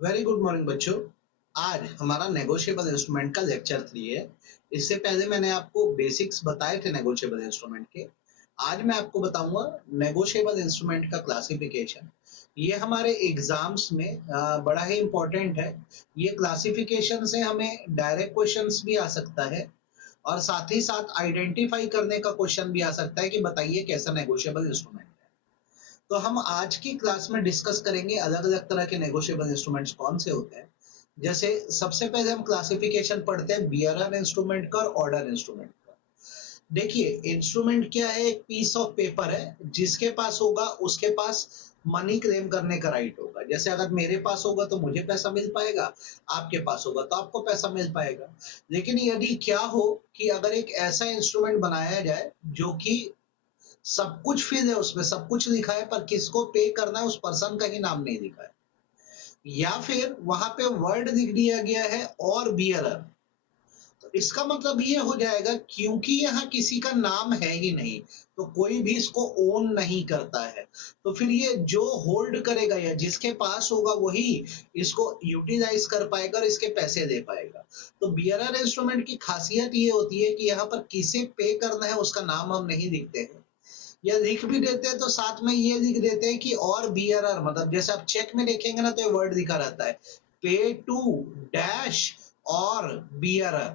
Very good morning बच्चों। आज हमारा नेगोशिएबल इंस्ट्रूमेंट का लेक्चर 3 है। इससे पहले मैंने आपको बेसिक्स बताए थे नेगोशिएबल इंस्ट्रूमेंट के। आज मैं आपको बताऊंगा नेगोशिएबल इंस्ट्रूमेंट का क्लासिफिकेशन। ये हमारे एग्जाम्स में बड़ा ही इंपॉर्टेंट है। ये क्लासिफिकेशन से हमें डायरेक्ट क्वेश्चंस भी आ सकता है और साथ ही साथ आइडेंटिफाई करने का क्वेश्चन भी आ सकता है कि बताइए कैसा नेगोशिएबल इंस्ट्रूमेंट है। तो हम आज की क्लास में डिस्कस करेंगे अलग अलग तरह के नेगोशिएबल इंस्ट्रूमेंट्स कौन से होते हैं। जैसे सबसे पहले हम क्लासिफिकेशन पढ़ते हैं बियरर इंस्ट्रूमेंट का और ऑर्डर इंस्ट्रूमेंट का। देखिए, इंस्ट्रूमेंट क्या है? एक पीस ऑफ पेपर है, जिसके पास होगा उसके पास मनी क्लेम करने का राइट होगा। जैसे अगर मेरे पास होगा तो मुझे पैसा मिल पाएगा, आपके पास होगा तो आपको पैसा मिल पाएगा। लेकिन यदि क्या हो कि अगर एक ऐसा इंस्ट्रूमेंट बनाया जाए जो कि सब कुछ फिल है, उसमें सब कुछ लिखा है पर किसको पे करना है उस पर्सन का ही नाम नहीं लिखा है, या फिर वहां पे वर्ड लिख दिया गया है और बियरर, तो इसका मतलब ये हो जाएगा क्योंकि यहाँ किसी का नाम है ही नहीं तो कोई भी इसको ओन नहीं करता है। तो फिर ये जो होल्ड करेगा या जिसके पास होगा वही इसको यूटिलाइज कर पाएगा और इसके पैसे दे पाएगा। तो बियरर इंस्ट्रूमेंट की खासियत ये होती है कि यहाँ पर किसे पे करना है उसका नाम हम नहीं लिखते हैं, या लिख भी देते हैं तो साथ में ये लिख देते हैं कि और बियरर, मतलब जैसे आप चेक में देखेंगे ना तो ये वर्ड लिखा रहता है पे टू डैश और बियरर,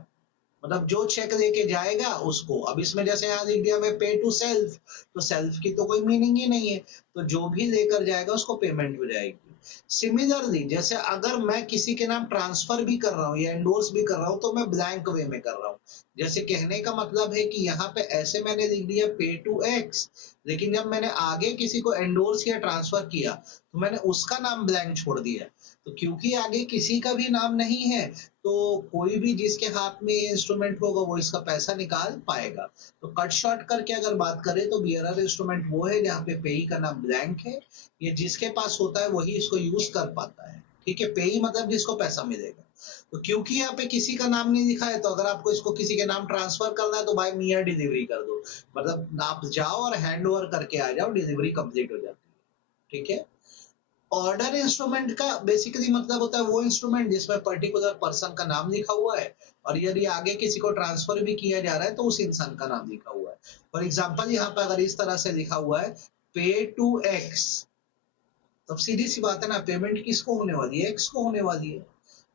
मतलब जो चेक लेके जाएगा उसको। अब इसमें जैसे यहाँ लिख दिया मैं पे टू सेल्फ, तो सेल्फ की तो कोई मीनिंग ही नहीं है, तो जो भी लेकर जाएगा उसको पेमेंट हो जाएगी। सिमिलरली जैसे अगर मैं किसी के नाम ट्रांसफर भी कर रहा हूँ या एंडोर्स भी कर रहा हूँ तो मैं ब्लैंक वे में कर रहा हूँ। जैसे कहने का मतलब है कि यहाँ पे ऐसे मैंने लिख दिया पे टू एक्स, लेकिन जब मैंने आगे किसी को एंडोर्स या ट्रांसफर किया तो मैंने उसका नाम ब्लैंक छोड़ दिया। तो क्योंकि आगे किसी का भी नाम नहीं है तो कोई भी जिसके हाथ में ये इंस्ट्रूमेंट होगा वो इसका पैसा निकाल पाएगा। तो कट शॉर्ट करके अगर बात करें तो बियरर इंस्ट्रूमेंट वो है जहाँ पे पेई का नाम ब्लैंक है, ये जिसके पास होता है वही इसको यूज कर पाता है। ठीक है, पेई मतलब जिसको पैसा मिलेगा। तो क्योंकि यहाँ पे किसी का नाम नहीं लिखा है तो अगर आपको इसको किसी के नाम ट्रांसफर करना है तो भाई मियाँ डिलीवरी कर दो, मतलब आप जाओ और हैंड ओवर करके आ जाओ, डिलीवरी कंप्लीट हो जाती है। ठीक है। ऑर्डर इंस्ट्रूमेंट का बेसिकली मतलब होता है वो इंस्ट्रूमेंट जिसमें पर्टिकुलर पर्सन का नाम लिखा हुआ है और यदि आगे किसी को ट्रांसफर भी किया जा रहा है तो उस इंसान का नाम लिखा हुआ है। फॉर एग्जाम्पल यहाँ पे अगर इस तरह से लिखा हुआ है पे टू एक्स, तब सीधी सी बात है ना, पेमेंट किसको होने वाली है? एक्स को होने वाली है।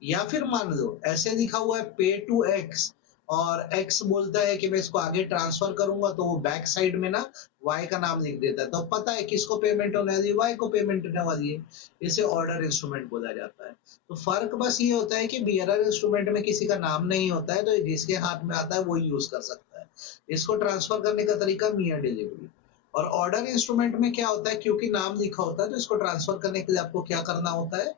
या फिर मान लो ऐसे लिखा हुआ है पे टू एक्स और एक्स बोलता है कि मैं इसको आगे ट्रांसफर करूंगा तो वो बैक साइड में ना वाई का नाम लिख देता है, तो पता है किसको पेमेंट होने वाली है? वाई को पेमेंट होने वाली है। इसे ऑर्डर इंस्ट्रूमेंट बोला जाता है। तो फर्क बस ये होता है कि बियरर इंस्ट्रूमेंट में किसी का नाम नहीं होता है तो जिसके हाथ में आता है वो यूज कर सकता है। इसको ट्रांसफर करने का तरीका मियाँ डिलीवरी। और ऑर्डर इंस्ट्रूमेंट में क्या होता है, क्योंकि नाम लिखा होता है तो इसको ट्रांसफर करने के लिए आपको क्या करना होता है?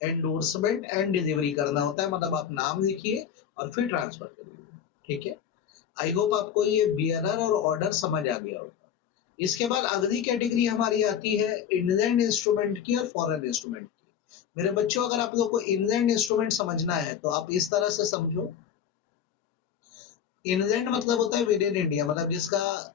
एंडोर्समेंट एंड डिलीवरी करना होता है, मतलब आप नाम लिखिए और फिर ट्रांसफर करिए। ठीक है। आई होप आपको ये बियरर और ऑर्डर समझ आ गया होगा। इसके बाद अगली कैटेगरी हमारी आती है इनलैंड इंस्ट्रूमेंट की और फॉरेन इंस्ट्रूमेंट की। मेरे बच्चों, अगर आप लोग को इनलैंड इंस्ट्रूमेंट समझना है तो आप इस तरह से समझो। इनलैंड मतलब होता है विद इन इंडिया, मतलब जिसका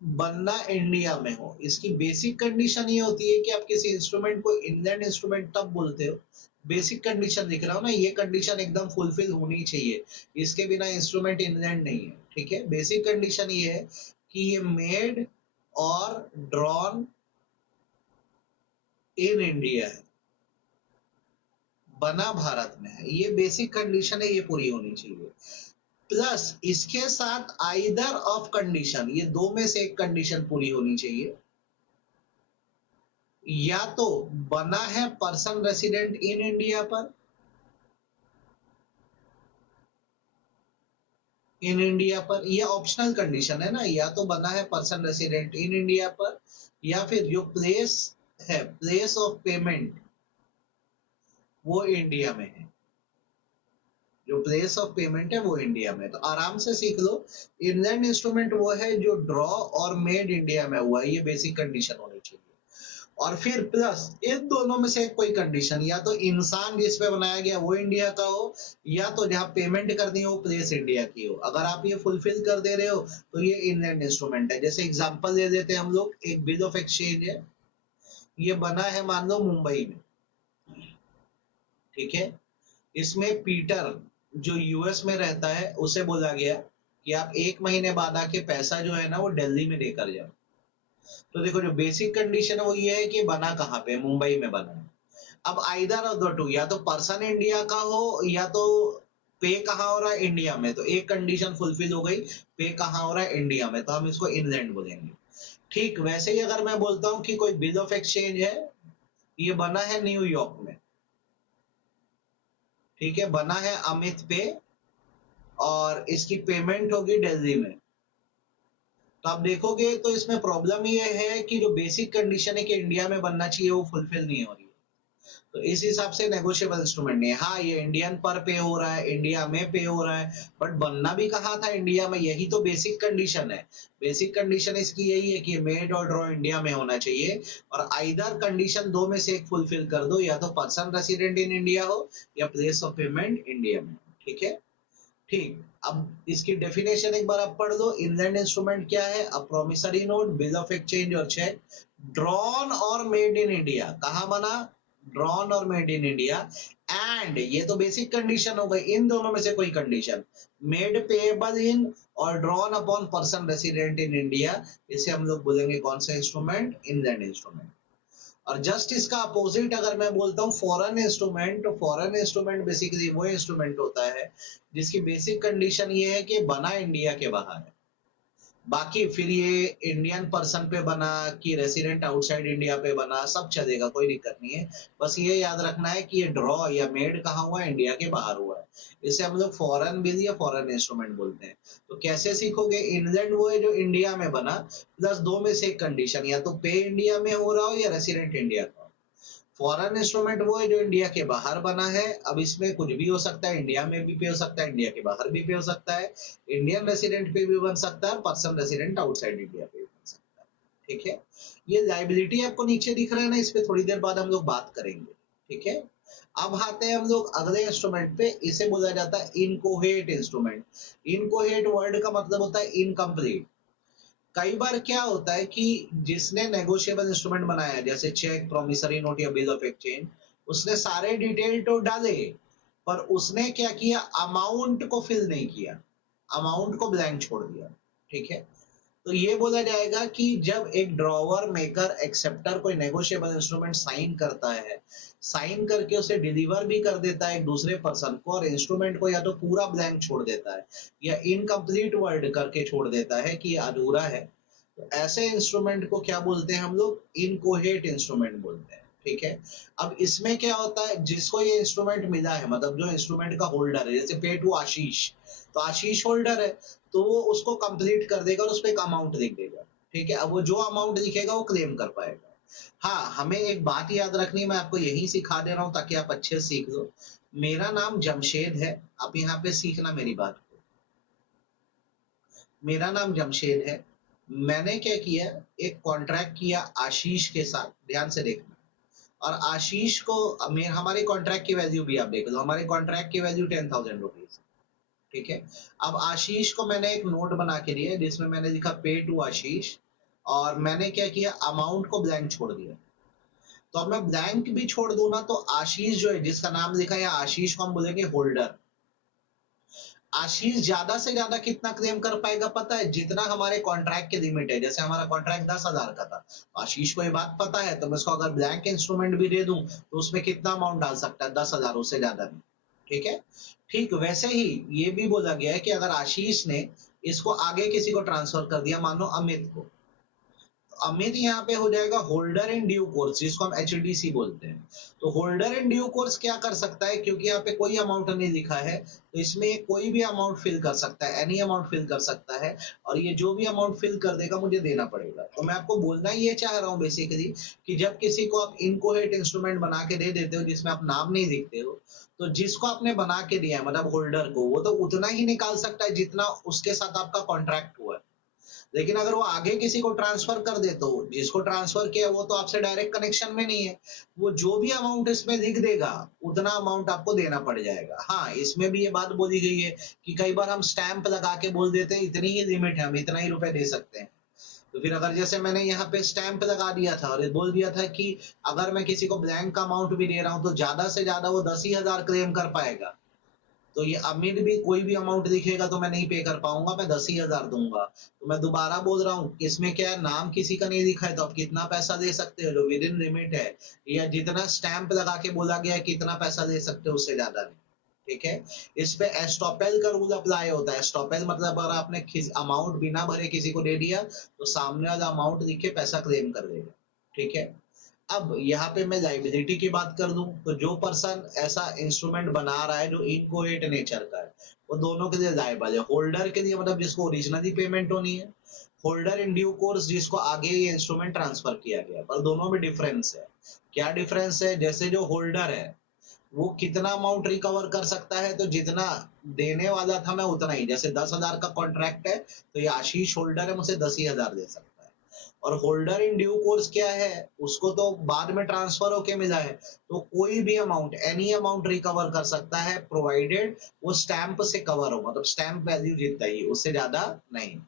बनना इंडिया में हो। इसकी बेसिक कंडीशन ये होती है कि आप किसी इंस्ट्रूमेंट को इनलैंड इंस्ट्रूमेंट तब बोलते हो, बेसिक कंडीशन दिख रहा हो ना, ये कंडीशन एकदम फुलफिल होनी चाहिए, इसके बिना इंस्ट्रूमेंट इनलैंड नहीं है। ठीक है, बेसिक कंडीशन ये है कि ये मेड और ड्रॉन इन इंडिया है, बना भारत में है, ये बेसिक कंडीशन है, ये पूरी होनी चाहिए। प्लस इसके साथ आइदर ऑफ कंडीशन, ये दो में से एक कंडीशन पूरी होनी चाहिए। या तो बना है पर्सन रेसिडेंट इन इंडिया पर, इन इंडिया पर, यह ऑप्शनल कंडीशन है ना, या तो बना है पर्सन रेसिडेंट इन इंडिया पर, या फिर जो प्लेस है, प्लेस ऑफ पेमेंट, वो इंडिया में है। जो प्लेस ऑफ पेमेंट है वो इंडिया में। तो आराम से सीख लो, इनलैंड इंस्ट्रूमेंट वो है जो ड्रॉ और मेड इंडिया में हुआ है, ये बेसिक कंडीशन होनी चाहिए। और फिर प्लस इन दोनों में से कोई कंडीशन, या तो इंसान जिस पे बनाया गया वो इंडिया का हो, या तो जहां पेमेंट करनी हो प्लेस इंडिया की हो। अगर आप ये फुलफिल कर दे रहे हो तो ये इनलैंड इंस्ट्रूमेंट है। जैसे एग्जांपल दे देते हैं हम लोग, एक बिल ऑफ एक्सचेंज है, ये बना है मान लो मुंबई में, ठीक है। इसमें पीटर जो यूएस में रहता है उसे बोला गया कि आप 1 महीने बाद आके पैसा जो है ना वो दिल्ली में देकर जाओ। तो देखो जो बेसिक कंडीशन है वो ये है कि बना कहाँ पे, मुंबई में बना है। अब आइदर ऑफ द टू, या तो पर्सन इंडिया का हो या तो पे कहाँ हो रहा है, इंडिया में। तो एक कंडीशन फुलफिल हो गई, पे कहाँ हो रहा है, इंडिया में, तो हम इसको इनलैंड बोलेंगे। ठीक वैसे ही अगर मैं बोलता हूँ कि कोई बिल ऑफ एक्सचेंज है, ये बना है न्यूयॉर्क में, ठीक है, बना है अमित पे, और इसकी पेमेंट होगी दिल्ली में। तो आप देखोगे तो इसमें प्रॉब्लम ये है कि जो बेसिक कंडीशन है कि इंडिया में बनना चाहिए वो फुलफिल नहीं हो रही है। तो इस हिसाब से नेगोशिएबल इंस्ट्रूमेंट नहीं है। हाँ, ये इंडियन पर पे हो रहा है, इंडिया में पे हो रहा है, बट बनना भी कहाँ था, इंडिया में। यही तो बेसिक कंडीशन है। बेसिक कंडीशन इसकी यही है कि मेड और ड्रॉ इंडिया में होना चाहिए, और आइदर कंडीशन दो में से एक फुलफिल कर दो, या तो पर्सन रेसिडेंट इन इंडिया हो या प्लेस ऑफ पेमेंट इंडिया में। ठीक है। ठीक, अब इसकी डेफिनेशन एक बार आप पढ़ दो। इनलैंड इंस्ट्रूमेंट क्या है? अ promissory note, bill of exchange और चेक, ड्रॉन और मेड इन इंडिया। कहां बना? ड्रॉन और मेड इन इंडिया। एंड ये तो बेसिक कंडीशन हो गई, इन दोनों में से कोई कंडीशन, मेड पेएबल इन और drawn upon person resident in India, इसे हम लोग बोलेंगे कौन सा इंस्ट्रूमेंट? Inland instrument. और जस्ट इसका अपोजिट अगर मैं बोलता हूँ फॉरेन इंस्ट्रूमेंट, तो फॉरेन इंस्ट्रूमेंट बेसिकली वो इंस्ट्रूमेंट होता है जिसकी बेसिक कंडीशन ये है कि बना इंडिया के बाहर है। बाकी फिर ये इंडियन पर्सन पे बना कि रेसिडेंट आउटसाइड इंडिया पे बना, सब चलेगा, कोई दिक्कत नहीं है। बस ये याद रखना है कि ये ड्रॉ या मेड कहाँ हुआ है? इंडिया के बाहर हुआ है। इसे हम लोग फॉरेन बिल या फॉरेन इंस्ट्रूमेंट बोलते हैं। तो कैसे सीखोगे? इनलैंड वो है जो इंडिया में बना, प्लस दो में से एक कंडीशन, या तो पे इंडिया में हो रहा हो या रेसिडेंट इंडिया का। फॉरेन इंस्ट्रूमेंट वो है जो इंडिया के बाहर बना है। अब इसमें कुछ भी हो सकता है, इंडिया में भी पे हो सकता है, इंडिया के बाहर भी पे हो सकता है, इंडियन रेसिडेंट पे भी बन सकता है, पर्सन रेसिडेंट आउटसाइड इंडिया पे भी बन सकता है। ठीक है। ये लाइबिलिटी आपको नीचे दिख रहा है ना, इस पे थोड़ी देर बाद हम लोग बात करेंगे। ठीक है। अब आते हैं हम लोग अगले इंस्ट्रूमेंट पे, इसे बोला जाता है इनकोहेट इंस्ट्रूमेंट। इनकोहेट वर्ड का मतलब होता है इनकम्प्लीट। कई बार क्या होता है कि जिसने नेगोशिएबल इंस्ट्रूमेंट बनाया, जैसे चेक, प्रोमिसरी नोट या बिल ऑफ एक्सचेंज, उसने सारे डिटेल तो डाले, पर उसने क्या किया? अमाउंट को फिल नहीं किया, अमाउंट को ब्लैंक छोड़ दिया। ठीक है। तो ये बोला जाएगा कि जब एक ड्रॉवर, मेकर, एक्सेप्टर कोई नेगोशिएबल इंस्ट्रूमेंट साइन करता है, साइन करके उसे डिलीवर भी कर देता है एक दूसरे पर्सन को, और इंस्ट्रूमेंट को या तो पूरा ब्लैंक छोड़ देता है या इनकम्प्लीट वर्ड करके छोड़ देता है कि ये अधूरा है, तो ऐसे इंस्ट्रूमेंट को क्या बोलते हैं हम लोग? इनकोहेट इंस्ट्रूमेंट बोलते हैं। ठीक है। अब इसमें क्या होता है, जिसको ये इंस्ट्रूमेंट मिला है, मतलब जो इंस्ट्रूमेंट का होल्डर है, जैसे पे टू आशीष, तो आशीष होल्डर है, तो वो उसको कंप्लीट कर देगा और उस पर एक अमाउंट लिख देगा। ठीक है। अब वो जो अमाउंट लिखेगा वो क्लेम कर पाएगा। हाँ, हमें एक बात याद रखनी, मैं आपको यही सिखा दे रहा हूँ ताकि आप अच्छे से सीख लो। मेरा नाम जमशेद है, आप यहाँ पे सीखना मेरी बात को। मेरा नाम जमशेद है। मैंने क्या किया, एक कॉन्ट्रैक्ट किया आशीष के साथ, ध्यान से देखना। और आशीष को, हमारे कॉन्ट्रैक्ट की वैल्यू भी आप देख लो, हमारे कॉन्ट्रैक्ट की वैल्यू 10,000 रुपीज। ठीक है। अब आशीष को मैंने एक नोट बना के दिया जिसमें मैंने लिखा पे टू आशीष, और मैंने क्या किया, अमाउंट को ब्लैंक छोड़ दिया। तो अब मैं ब्लैंक भी छोड़ दूं ना, तो आशीष जो है, जिसका नाम लिखा है आशीष, को हम बोलेंगे होल्डर। आशीष ज्यादा से ज्यादा कितना क्लेम कर पाएगा पता है? जितना हमारे कॉन्ट्रैक्ट की लिमिट है। जैसे हमारा कॉन्ट्रैक्ट 10,000 का था, तो आशीष को ये बात पता है, तो मैं उसको अगर ब्लैंक इंस्ट्रूमेंट भी दे दूं तो उसमें कितना अमाउंट डाल सकता है? 10,000, उससे ज्यादा नहीं। ठीक है। ठीक वैसे ही ये भी बोला गया है कि अगर आशीष ने इसको आगे किसी को ट्रांसफर कर दिया, मान लो अमित को, अमित यहाँ पे हो जाएगा होल्डर इन ड्यू कोर्स, जिसको हम एचडीसी बोलते हैं। तो होल्डर इन ड्यू कोर्स क्या कर सकता है, क्योंकि यहाँ पे कोई अमाउंट नहीं लिखा है, तो इसमें कोई भी अमाउंट फिल कर सकता है, एनी अमाउंट फिल कर सकता है, और ये जो भी अमाउंट फिल कर देगा मुझे देना पड़ेगा। तो मैं आपको बोलना ये चाह रहा हूँ बेसिकली कि जब किसी को आप इनकोहेट इंस्ट्रूमेंट बना के दे देते हो जिसमें आप नाम नहीं लिखते हो, तो जिसको आपने बना के दिया है, मतलब होल्डर को, वो तो उतना ही निकाल सकता है जितना उसके साथ आपका कॉन्ट्रैक्ट हुआ है। लेकिन अगर वो आगे किसी को ट्रांसफर कर दे, तो जिसको ट्रांसफर किया वो तो आपसे डायरेक्ट कनेक्शन में नहीं है, वो जो भी अमाउंट इसमें लिख देगा उतना अमाउंट आपको देना पड़ जाएगा। हाँ, इसमें भी ये बात बोली गई है कि कई बार हम स्टैंप लगा के बोल देते हैं इतनी ही लिमिट है, हम इतना ही रुपए दे सकते हैं। तो फिर अगर जैसे मैंने यहाँ पे स्टैंप लगा दिया था और ये बोल दिया था कि अगर मैं किसी को ब्लैंक का अमाउंट भी दे रहा हूँ तो ज्यादा से ज्यादा वो 10,000 क्लेम कर पाएगा, तो ये अमीर भी कोई भी अमाउंट दिखेगा तो मैं नहीं पे कर पाऊंगा, मैं 10,000 दूंगा। तो मैं दोबारा बोल रहा हूँ, इसमें क्या है, नाम किसी का नहीं दिखा है तो आप कितना पैसा दे सकते हो जो विद इन लिमिट है, या जितना स्टैंप लगा के बोला गया है कितना पैसा दे सकते हो उससे ज्यादा नहीं। ठीक है। इस पे एस्टॉपेल का रूल अप्लाई होता है। एस्टॉपेल मतलब अगर आपने अमाउंट बिना भरे किसी को दे दिया तो सामने वाला अमाउंट दिख के पैसा क्लेम कर देगा। ठीक है। अब यहाँ पे मैं लाइबिलिटी की बात कर दूं तो जो पर्सन ऐसा इंस्ट्रूमेंट बना रहा है जो इनकोहेरेंट नेचर का है वो दोनों के लिए लायबल है। होल्डर के लिए मतलब जिसको ओरिजिनली पेमेंट होनी है, होल्डर इन ड्यू कोर्स जिसको आगे ये इंस्ट्रूमेंट ट्रांसफर किया गया, पर दोनों में डिफरेंस है। क्या डिफरेंस है? जैसे जो होल्डर है वो कितना अमाउंट रिकवर कर सकता है, तो जितना देने वाला था मैं उतना ही, जैसे 10,000 का कॉन्ट्रैक्ट है तो ये आशीष होल्डर है, मुझे 10,000 दे सकता है। और होल्डर इन ड्यू कोर्स क्या है, उसको तो बाद में ट्रांसफर होके मिला है, तो कोई भी अमाउंट, एनी अमाउंट रिकवर कर सकता है प्रोवाइडेड वो स्टैंप से कवर हो, मतलब स्टैंप वैल्यू जितना ही, उससे ज्यादा नहीं।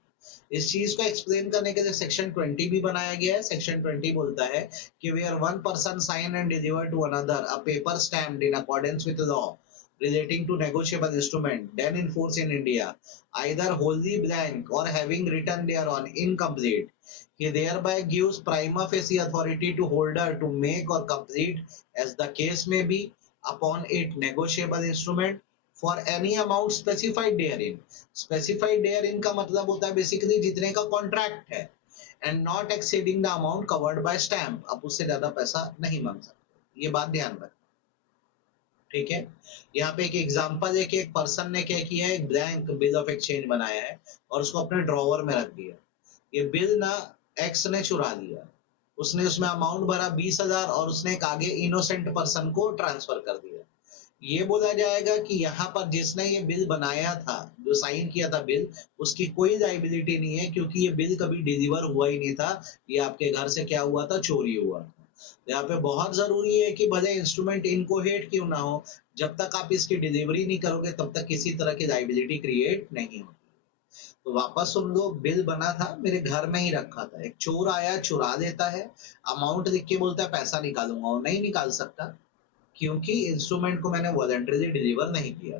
इस चीज को एक्सप्लेन करने के लिए सेक्शन 20 भी बनाया गया है। सेक्शन 20 बोलता है कि where one person sign and deliver to another a paper stamped in accordance with law relating to negotiable instrument then in force in India, either wholly blank or having written thereon incomplete, he thereby gives prima facie authority to holder to make or complete as the case may be upon it negotiable instrument for any amount specified therein. Specified therein का मतलब होता है basically जितने का contract है, and not exceeding the amount covered by stamp, आप उससे ज्यादा पैसा नहीं मांग सकते, ये बात ध्यान रखना। ठीक है। यहाँ पे एक एग्जांपल है कि एक पर्सन ने क्या किया है, एक ब्लैंक बिल ऑफ एक्सचेंज बनाया है और उसको अपने ड्रॉवर में रख दिया। ये बिल ना एक्स ने चुरा लिया, उसने उसमें अमाउंट भरा 20,000 और उसने एक आगे इनोसेंट पर्सन को ट्रांसफर कर दिया। ये बोला जाएगा कि यहाँ पर जिसने ये बिल बनाया था, जो साइन किया था बिल, उसकी कोई लाइबिलिटी नहीं है क्योंकि ये बिल कभी डिलीवर हुआ ही नहीं था, ये आपके घर से क्या हुआ था, चोरी हुआ था। यहाँ पे बहुत जरूरी है कि भले इंस्ट्रूमेंट इनकोहेरेंट क्यों ना हो, जब तक आप इसकी डिलीवरी नहीं करोगे तब तक किसी तरह की लाइबिलिटी क्रिएट नहीं होती। तो वापस सुन लो, बिल बना था, मेरे घर में ही रखा था, एक चोर आया चुरा लेता है, अमाउंट लिख के बोलता है पैसा निकालूंगा, वो नहीं निकाल सकता क्योंकि इंस्ट्रूमेंट को मैंने वॉलंटरीली डिलीवर नहीं किया।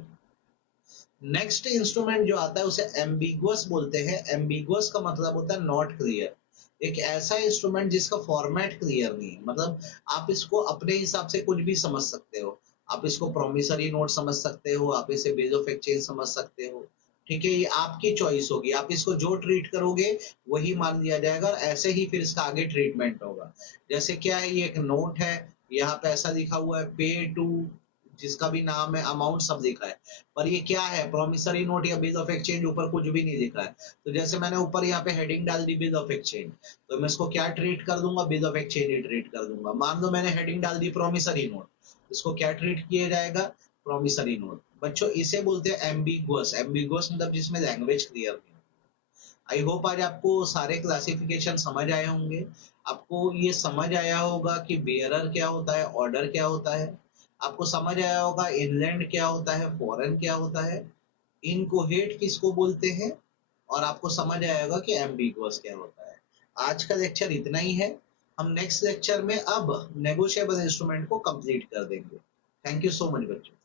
नेक्स्ट इंस्ट्रूमेंट जो आता है उसे एम्बिगुअस बोलते हैं। एम्बिगुअस का मतलब होता है नॉट क्लियर। एक ऐसा इंस्ट्रूमेंट जिसका फॉर्मेट क्लियर नहीं है, मतलब आप इसको अपने हिसाब से कुछ भी समझ सकते हो। आप इसको प्रोमिसरी नोट समझ सकते हो, आप इसे बिल ऑफ एक्सचेंज समझ सकते हो। ठीक है, ये आपकी चॉइस होगी, आप इसको जो ट्रीट करोगे वही मान लिया जाएगा और ऐसे ही फिर इसका आगे ट्रीटमेंट होगा। जैसे क्या है, ये एक नोट है, यहाँ पे ऐसा लिखा हुआ है पे टू, जिसका भी नाम है, अमाउंट सब लिखा है, पर ये क्या है, प्रोमिसरी नोट या बिल ऑफ एक्सचेंज, ऊपर कुछ भी नहीं लिखा है। तो जैसे मैंने ऊपर यहाँ पे हेडिंग डाल दी बिल ऑफ एक्सचेंज, तो मैं इसको क्या ट्रीट कर दूंगा, bill of exchange he treat कर दूंगा। मान लो मैंने हेडिंग डाल दी प्रोमिसरी नोट, इसको क्या ट्रीट किया जाएगा, प्रोमिसरी नोट। बच्चों इसे बोलते हैं एम्बिगुअस। एम्बिगुअस मतलब जिसमें लैंग्वेज क्लियर नहीं। आई होप आज आपको सारे क्लासिफिकेशन समझ आए होंगे। आपको ये समझ आया होगा कि बेयरर क्या होता है, ऑर्डर क्या होता है, आपको समझ आया होगा इनलैंड क्या होता है, फॉरेन क्या होता है, इनकोहेरेंट किसको बोलते हैं, और आपको समझ आया होगा कि एम्बिगुअस क्या होता है। आज का लेक्चर इतना ही है। हम नेक्स्ट लेक्चर में अब नेगोशिएबल इंस्ट्रूमेंट को कंप्लीट कर देंगे। थैंक यू सो मच बच्चों।